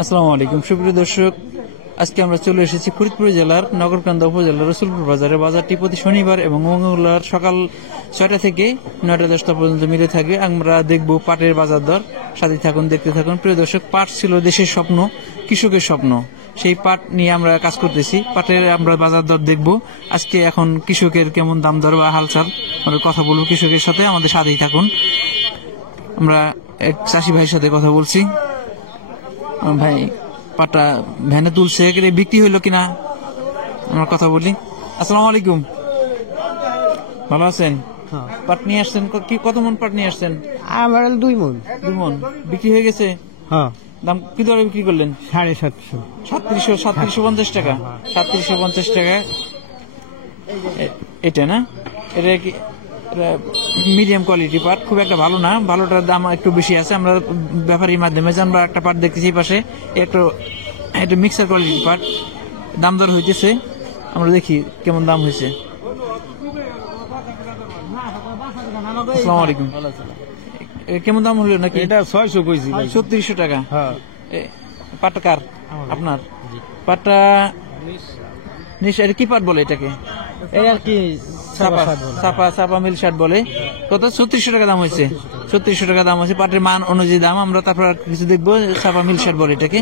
আসসালামু আলাইকুম সুপ্রিয় দর্শক, আজকে আমরা চলে এসেছি ফরিদপুর জেলার নগরকান্দা উপজেলার রসুলপুর বাজারে। বাজারটি প্রতি শনিবার এবং মঙ্গলবার সকাল 6টা থেকে 9টা 10টা পর্যন্ত মিলে থাকে। আমরা দেখব পাটের বাজার দর, সাথে থাকুন, দেখতে থাকুন। প্রিয় দর্শক, পাট ছিল দেশের স্বপ্ন, কৃষকের স্বপ্ন। সেই পাট নিয়ে আমরা কাজ করতেছি। পাটের আমরা বাজার দর দেখব আজকে। এখন কৃষকের কেমন দাম দর বা হালচাল আমরা কথা বলবো কৃষকের সাথে, আমাদের সাথেই থাকুন। আমরা এক চাষি ভাইয়ের সাথে কথা বলছি। ভাই, পাটা ভ্যানে তুলছে, বিক্রি হইলো কিনা আমরা কথা বলি। আসসালামু আলাইকুম, ভালো আছেন? পাট নিয়ে আসছেন, কত মন পাট নিয়ে আসছেন? আমার 2 মণ। 2 মন বিক্রি হয়ে গেছে? হ্যাঁ। দাম কি দরে বিক্রি করলেন? 750। 3750 টাকা। 3750 টাকা এটা না? এটা কি মিডিয়াম কোয়ালিটি পাট, খুব একটা ভালো না। ভালোটার দাম একটু বেশি আছে। আমরা ব্যাপারীর মাধ্যমে আমরা একটা পাট দেখতেছি পাশে, একটু মিক্সার কোয়ালিটি পাট। দাম দর হইতেছে, আমরা দেখি কেমন দাম হয়েছে। আসসালামু আলাইকুম, কেমন দাম হলো নাকি? এটা 600 কইছি। 3600 টাকা। হ্যাঁ। পাটটা কার? আপনার? পাটটা এটা কি পাট বলে এটাকে? এই আর কি চাপা মিল শার্ট বলে। কত? 3600 টাকা দাম হয়েছে। 3600 টাকা দাম হয়েছে পাটের মান অনুযায়ী দাম। আমরা তারপর কিছু দেখবো। চাপা মিল শার্ট বলে এটাকে।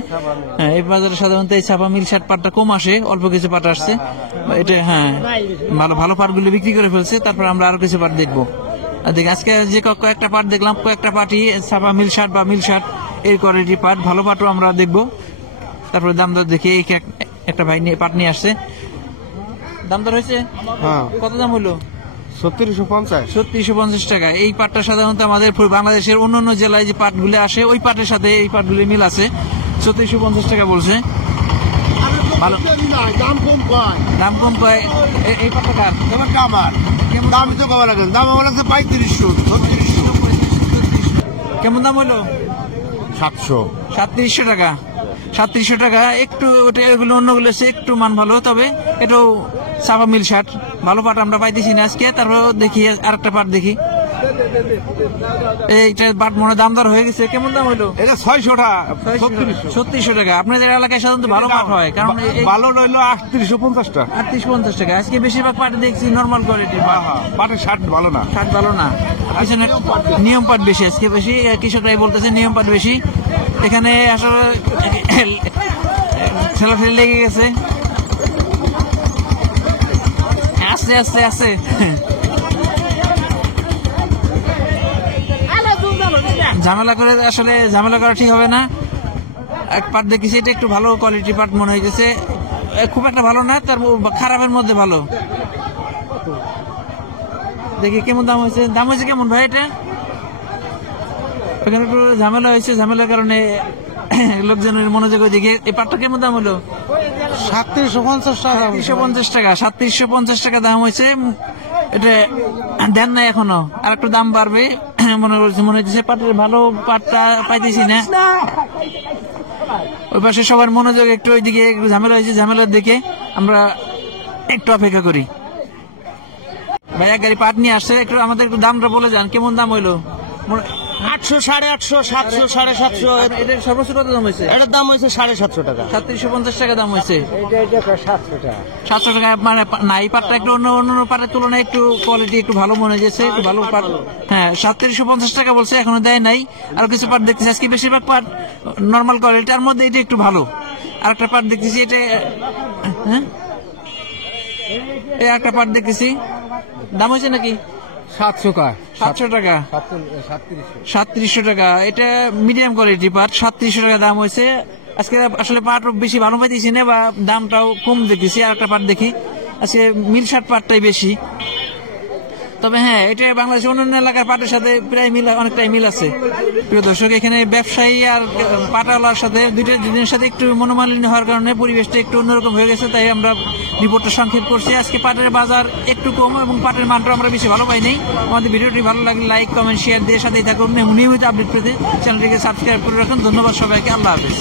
হ্যাঁ, এই বাজারে সাধারণত এই চাপা মিল শার্ট পাটটা কম আসে, অল্প কিছু পাট আসছে এটা। হ্যাঁ, ভালো ভালো পাটগুলো বিক্রি করে ফেলছে। তারপর আমরা আরো কিছু পাট দেখবো। দেখি আজকে যে কয়েকটা পাট দেখলাম, কয়েকটা পাটই চাপা মিল শার্ট বা মিল শার্ট এই কোয়ালিটির পাট। ভালো পাটও আমরা দেখবো। তারপরে দাম দর দেখি। একটা ভাই পাট নিয়ে আসছে। দাম দর হয়েছে? হ্যাঁ। কত দাম হলো? 3650। 3650 টাকা। এই পাটটা সাধারণত আমাদের বাংলাদেশের অন্যান্য জেলায় যে পাটগুলো আসে ওই পাটের সাথে এই পাটগুলো মিল আছে। 3650 টাকা বলছে। ভালো দাম কম কয়। দাম কম কয়। এই পাটটা কার? আমার দাম তো কম লাগে। দাম আমার লাগছে 3500 3600। কেমন দাম হলো? 700। 3700 টাকা। 3700 টাকা। একটু ওটা এগুলো অন্যগুলো একটু মান ভালো, তবে এটাও চাপা মিল শার্ট। ভালো পাট আমরা পাইতেছি না আজকে। তারপর দেখি আরেকটা পাট দেখি। এইটা পাট মনে দাম দর হয়ে গেছে। কেমন দাম হলো? এটা 600 টাকা। 3600 টাকা। আপনাদের এলাকায় সাধারণত ভালো পাট হয়, কারণ ভালো রইলো 3850 টাকা। 3850 টাকা। আজকে বেশিরভাগ পাট দেখছি নর্মাল কোয়ালিটির পাটের শার্ট ভালো না। শার্ট ভালো না। পিছনে নিয়ম পাট বেশি আজকে, বেশি কৃষকরাই বলতেছে নিয়ম পাট বেশি। এখানে আসলে ছেলেফেলে লেগে গেছে। আস্তে আস্তে আস্তে ঝামেলা করা ঠিক হবে না। এক পাট দেখেছি, এটা একটু ভালো কোয়ালিটির পাট মনে হয়েছে। খুব একটা ভালো না, তার খারাপের মধ্যে ভালো। দেখি কেমন দাম হয়েছে। দাম হয়েছে কেমন ভাই এটা? এখানে একটু ঝামেলা হয়েছে, ঝামেলার কারণে লোকজনের মনোযোগ দিকে। এই পাটটা কেমন দাম হলো? 3750 টাকা। 3750 টাকা। 3750 টাকা দাম হয়েছে। এটা দেন নাই এখনো, আর একটু দাম বাড়বে মনে হচ্ছে। পাটের ভালো পাটটা পাইতেছি না। ওই পাশে সবার মনোযোগ একটু ওইদিকে, একটু ঝামেলা হয়েছে। ঝামেলার দিকে আমরা একটু অপেক্ষা করি। ভাই এক গাড়ি পাট নিয়ে আসছে, একটু আমাদের একটু দামটা বলে যান, কেমন দাম হইলো? 800 850 700 750। এটার সর্বোচ্চ কত দাম হয়েছে? এটার দাম হয়েছে 750 টাকা। 3750 টাকা দাম হয়েছে। এটা 700 টাকা। 700 টাকা। মানে না, এই পাটটা একটু অন্য পাটের তুলনায় একটু কোয়ালিটি একটু ভালো মনে হয়েছে, একটু ভালো পাট। হ্যাঁ, 3750 টাকা বলছে, এখনো দেয় নাই। আর কিছু পাট দেখতেছি আজকে, বেশিরভাগ পাট নর্মাল কোয়ালিটির মধ্যে এটা একটু ভালো। আর একটা পাট দেখতেছি, এটা হ্যাঁ এই একটা পাট দেখতেছি। দাম হয়েছে নাকি? 700 টাকা। 700 টাকা। 3700 টাকা। এটা মিডিয়াম কোয়ালিটি পাট। 3700 টাকা দাম হয়েছে আজকে। আসলে পাট বেশি ভালো পাইতেছি না, বা দামটাও কম দেখতেছি। আর একটা পাট দেখি আজকে, মিল শার্ট পাটটাই বেশি। তবে হ্যাঁ, এটা বাংলাদেশের অন্যান্য এলাকার পাটের সাথে প্রায় অনেকটাই মিল আছে। প্রিয় দর্শক, এখানে ব্যবসায়ী আর পাটওয়ালার সাথে দুজনের সাথে একটু মনোমালিন্য হওয়ার কারণে পরিবেশটা একটু অন্যরকম হয়ে গেছে। তাই আমরা রিপোর্টটা সংক্ষেপ করছি। আজকে পাটের বাজার একটু কম এবং পাটের মানটা আমরা বেশি ভালো পাই নাই। আমাদের ভিডিওটি ভালো লাগলে লাইক, কমেন্ট, শেয়ার দিয়ে সাথেই থাকুন। নিয়মিত আপডেট পেতে চ্যানেলটিকে সাবস্ক্রাইব করে রাখুন। ধন্যবাদ সবাইকে। আল্লাহ হাফেজ।